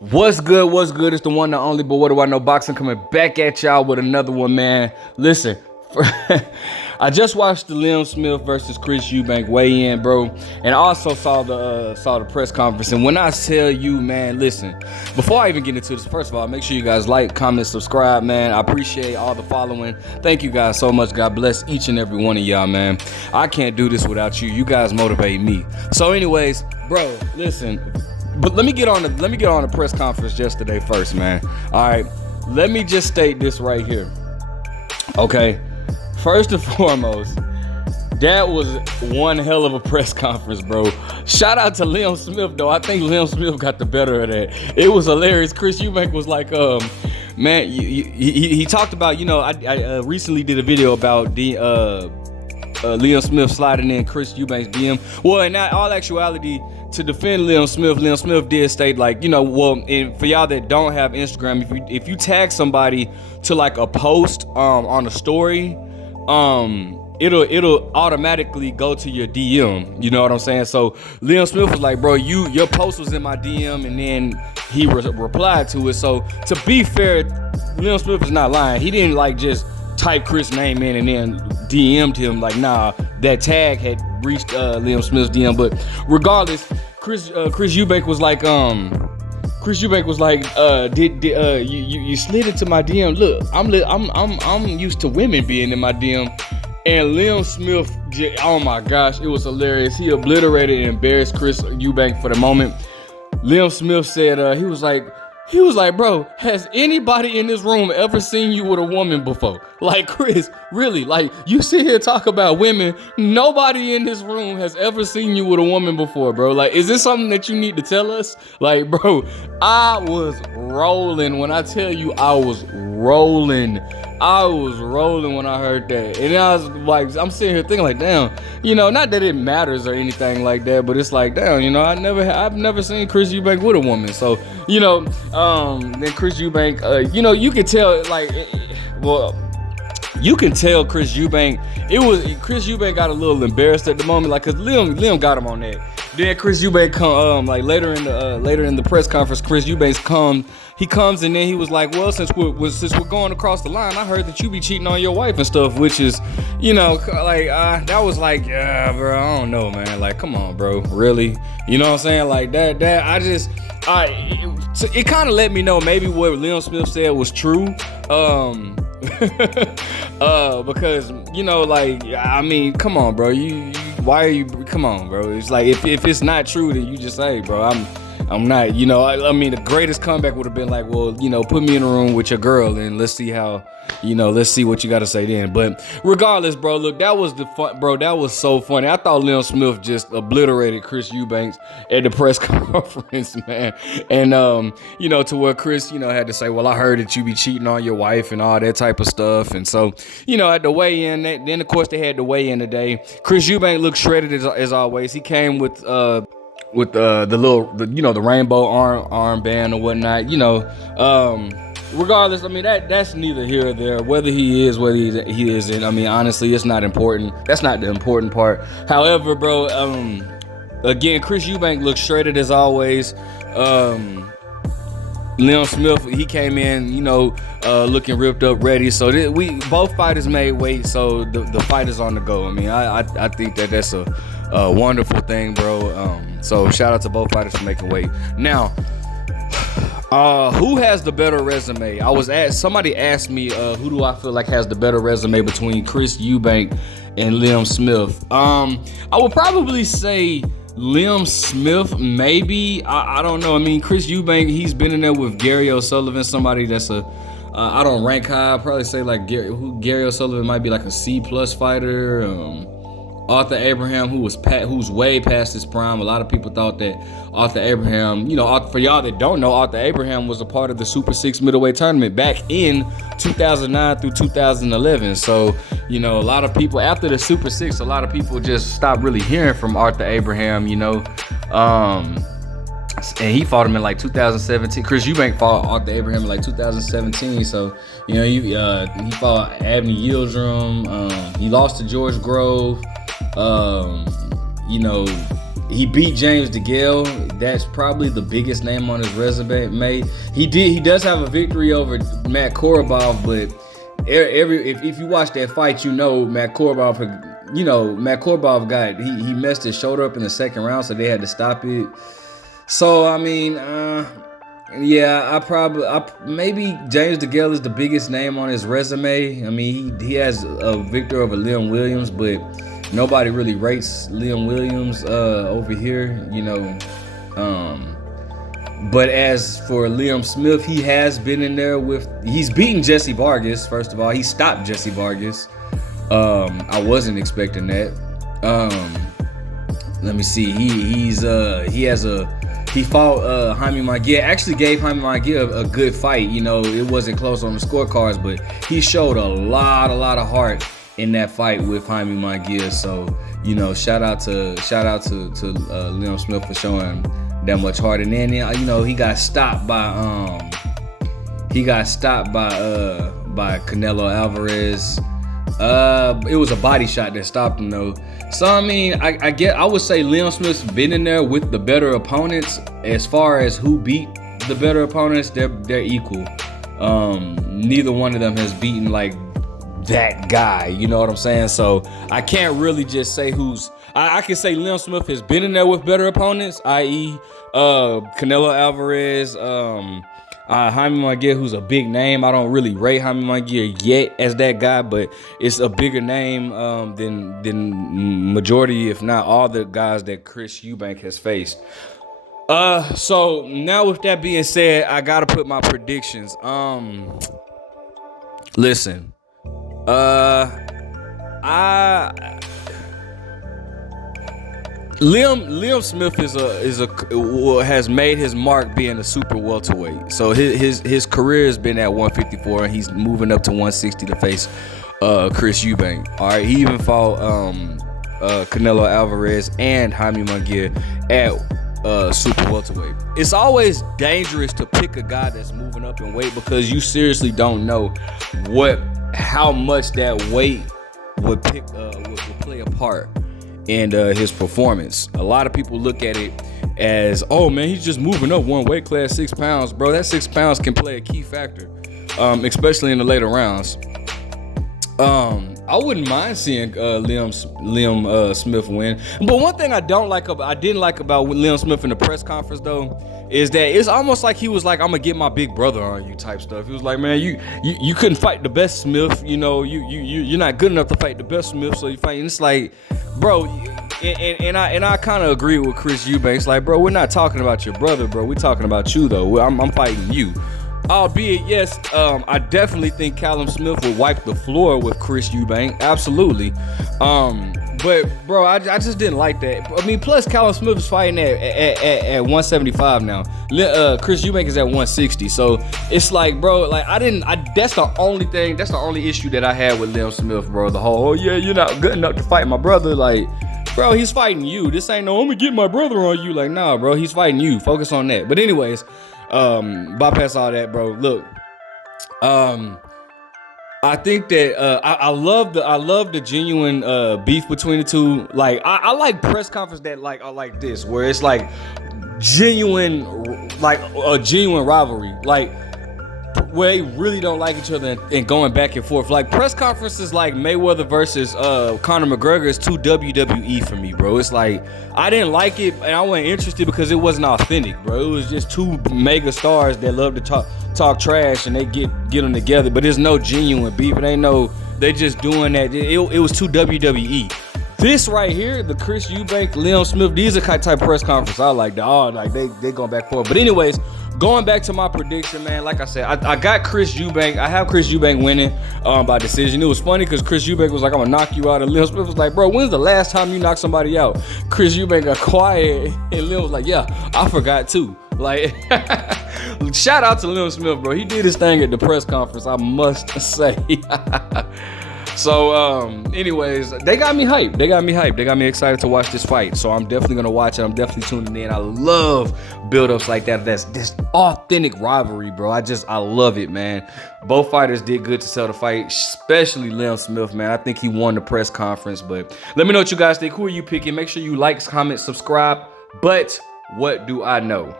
What's good? What's good? It's the one, the only, but what do I know? Boxing coming back at y'all with another one, man. Listen, I just watched the Liam Smith versus Chris Eubank weigh-in, bro, and I also saw the press conference. And when I tell you, man, listen, before I even get into this, first of all, make sure you guys like, comment, subscribe, man. I appreciate all the following. Thank you guys so much. God bless each and every one of y'all, man. I can't do this without you. You guys motivate me. So, anyways, bro, listen. But let me get on the press conference yesterday first, man. All right, let me just state this right here. Okay, first and foremost, that was one hell of a press conference, bro. Shout out to Liam Smith, though. I think Liam Smith got the better of that. It was hilarious. Chris Eubank was like, man, he talked about, I recently did a video about Liam Smith sliding in Chris Eubank's DM. Well, in all actuality, to defend Liam Smith did state, like, and for y'all that don't have Instagram, if you tag somebody to like a post on a story, it'll automatically go to your DM. You know what I'm saying? So Liam Smith was like, bro, your post was in my DM, and then he replied to it. So to be fair, Liam Smith is not lying. He didn't like just type Chris' name in and then DM'd him. Like, nah, that tag had reached Liam Smith's DM. But regardless, Chris Eubank was like, did you slid into my DM? Look, I'm used to women being in my DM. And Liam Smith, oh my gosh, it was hilarious. He obliterated and embarrassed Chris Eubank for the moment. Liam Smith said, he was like, bro, has anybody in this room ever seen you with a woman before? Like, Chris, really? Like, you sit here talk about women. Nobody in this room has ever seen you with a woman before, bro. Like, is this something that you need to tell us? Like, bro, I was rolling. When I tell you I was rolling when I heard that. And I was like, I'm sitting here thinking like, damn, not that it matters or anything like that, but it's like, damn, I've never seen Chris Eubank with a woman. So, then Chris Eubank, you could tell, like, you can tell Chris Eubank, Chris Eubank got a little embarrassed at the moment, like, cause Liam got him on that. Then Chris Eubank come, like later in the press conference, Chris Eubank comes and then he was like, well, since we're going across the line, I heard that you be cheating on your wife and stuff, which is, that was like, yeah, bro, I don't know, man. Like, come on, bro, really? You know what I'm saying? Like that, it kind of let me know maybe what Liam Smith said was true. Because, come on, bro, why are you, come on, bro. It's like, if it's not true, then you just say, bro, I'm not, the greatest comeback would have been like, well, put me in a room with your girl and let's see how, let's see what you got to say then. But regardless, bro, look, that was the fun, bro. That was so funny. I thought Liam Smith just obliterated Chris Eubanks at the press conference, man. And, to where Chris, had to say, well, I heard that you be cheating on your wife and all that type of stuff. And so, at the weigh-in, then of course they had the weigh-in today. Chris Eubank looked shredded as always. He came with the rainbow armband or whatnot, regardless, that's neither here or there, whether he is, whether he isn't. Honestly, it's not important. That's not the important part. However, bro, again, Chris Eubank looks shredded as always. Liam Smith, he came in, looking ripped up, ready. So both fighters made weight, so the fight is on the go. I think that's a wonderful thing, bro. So shout out to both fighters for making weight. Now, who has the better resume? Somebody asked me, who do I feel like has the better resume between Chris Eubank and Liam Smith? I would probably say Liam Smith, maybe. I don't know. Chris Eubank, he's been in there with Gary O'Sullivan, somebody that's I don't rank high. I'd probably say like Gary O'Sullivan might be like a C+ fighter. Arthur Abraham, who's way past his prime. A lot of people thought that Arthur Abraham, for y'all that don't know, Arthur Abraham was a part of the Super 6 middleweight tournament back in 2009 through 2011. So, a lot of people, after the Super 6, a lot of people just stopped really hearing from Arthur Abraham, and he fought him in like 2017. Chris Eubank fought Arthur Abraham in like 2017. So, he fought Abney Yildirim. He lost to George Grove. He beat James DeGale. That's probably the biggest name on his resume. He does have a victory over Matt Korobov, but if you watch that fight, Matt Korobov he messed his shoulder up in the second round, so they had to stop it. So I mean, maybe James DeGale is the biggest name on his resume. I mean, he has a victory over Liam Williams, but nobody really rates Liam Williams over here, But as for Liam Smith, he has been in there he's beaten Jesse Vargas. First of all, he stopped Jesse Vargas. I wasn't expecting that. Let me see. He fought Jaime Munguia. Actually gave Jaime Munguia a good fight. It wasn't close on the scorecards, but he showed a lot of heart in that fight with Jaime Munguia. So, shout out to Liam Smith for showing that much heart. And then, he got stopped by Canelo Alvarez. It was a body shot that stopped him though. So I mean, I would say Liam Smith's been in there with the better opponents. As far as who beat the better opponents, they're equal. Neither one of them has beaten like that guy, you know what I'm saying? So I can't really just say who's. I can say Liam Smith has been in there with better opponents, i.e., Canelo Alvarez, Jaime Munguia, who's a big name. I don't really rate Jaime Munguia yet as that guy, but it's a bigger name than majority, if not all, the guys that Chris Eubank has faced. So now with that being said, I gotta put my predictions. Listen. Liam Smith has made his mark being a super welterweight. So his career has been at 154, and he's moving up to 160 to face Chris Eubank. All right, he even fought Canelo Alvarez and Jaime Munguia at super welterweight. It's always dangerous to pick a guy that's moving up in weight because you seriously don't know how much that weight would play a part in his performance. A lot of people look at it as, oh man, he's just moving up one weight class, 6 pounds. Bro, that 6 pounds can play a key factor, especially in the later rounds. I wouldn't mind seeing Liam Smith win. But one thing I didn't like about Liam Smith in the press conference though, is that it's almost like he was like, I'm gonna get my big brother on you type stuff. He was like, man, you couldn't fight the best Smith, you're not good enough to fight the best Smith, so you fight. And it's like, bro, and I kind of agree with Chris Eubank. It's like, bro, we're not talking about your brother, bro. We're talking about you though. I'm fighting you. Albeit, yes, I definitely think Callum Smith would wipe the floor with Chris Eubank. Absolutely. But, bro, I just didn't like that. I mean, plus Callum Smith is fighting at 175 now. Chris Eubank is at 160. So it's like, bro, like that's the only issue that I had with Liam Smith, bro. The whole, oh yeah, you're not good enough to fight my brother. Like, bro, he's fighting you. This ain't no, I'm gonna get my brother on you. Like, nah, bro, he's fighting you. Focus on that. But anyways, bypass all that, bro. Look, I think that I love the genuine beef between the two. Like I like press conferences that are like this, where it's like genuine, like a genuine rivalry, like where they really don't like each other and going back and forth. Like press conferences like Mayweather versus Conor McGregor is too WWE for me, bro. It's like I didn't like it and I wasn't interested because it wasn't authentic, bro. It was just two mega stars that love to talk trash and they get them together, but there's no genuine beef. It ain't no, they just doing that. It was too WWE. This right here, the Chris Eubank, Liam Smith, these are type press conference I like. They going back and forth. But anyways, going back to my prediction, man, like I said, I got Chris Eubank. I have Chris Eubank winning by decision. It was funny because Chris Eubank was like, I'm gonna knock you out, and Liam Smith was like, bro, when's the last time you knocked somebody out? Chris Eubank got quiet, and Liam was like, yeah, I forgot too. Like, shout out to Liam Smith, bro. He did his thing at the press conference, I must say. So, anyways, they got me hyped. They got me excited to watch this fight. So I'm definitely gonna watch it. I'm definitely tuning in. I love build-ups like that. That's this authentic rivalry, bro. I love it, man. Both fighters did good to sell the fight, especially Liam Smith, man. I think he won the press conference. But let me know what you guys think. Who are you picking? Make sure you like, comment, subscribe. But what do I know?